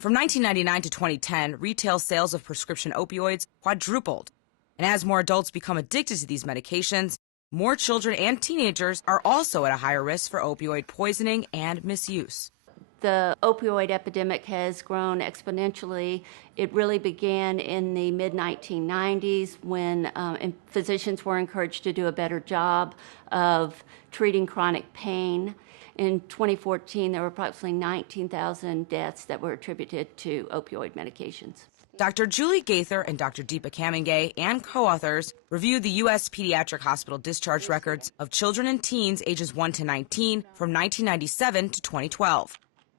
From 1999 to 2010, retail sales of prescription opioids quadrupled. And as more adults become addicted to these medications, more children and teenagers are also at a higher risk for opioid poisoning and misuse. The opioid epidemic has grown exponentially. It really began in the mid-1990s when physicians were encouraged to do a better job of treating chronic pain. In 2014, there were approximately 19,000 deaths that were attributed to opioid medications. Dr. Julie Gaither and Dr. Deepa Kamingay and co-authors reviewed the U.S. pediatric hospital discharge records of children and teens ages 1 to 19 from 1997 to 2012.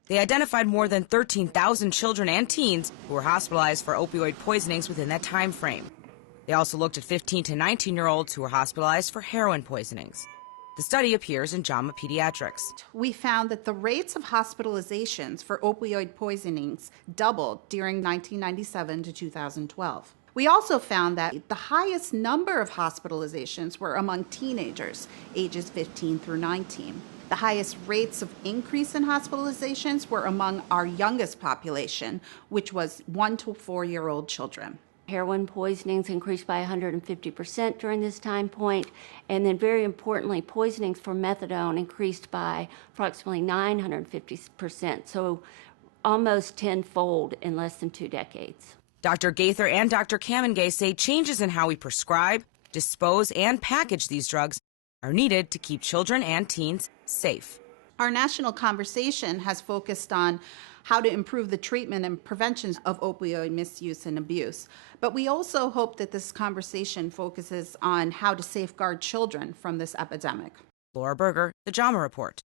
They identified more than 13,000 children and teens who were hospitalized for opioid poisonings within that time frame. They also looked at 15 to 19-year-olds who were hospitalized for heroin poisonings. The study appears in JAMA Pediatrics. We found that the rates of hospitalizations for opioid poisonings doubled during 1997 to 2012. We also found that the highest number of hospitalizations were among teenagers, ages 15 through 19. The highest rates of increase in hospitalizations were among our youngest population, which was 1 to 4-year-old children. Heroin poisonings increased by 150% during this time point, and then very importantly, poisonings for methadone increased by approximately 950%, so almost tenfold in less than 2 decades. Dr. Gaither and Dr. Kamingay say changes in how we prescribe, dispose, and package these drugs are needed to keep children and teens safe. Our national conversation has focused on how to improve the treatment and prevention of opioid misuse and abuse. But we also hope that this conversation focuses on how to safeguard children from this epidemic. Laura Berger, The JAMA Report.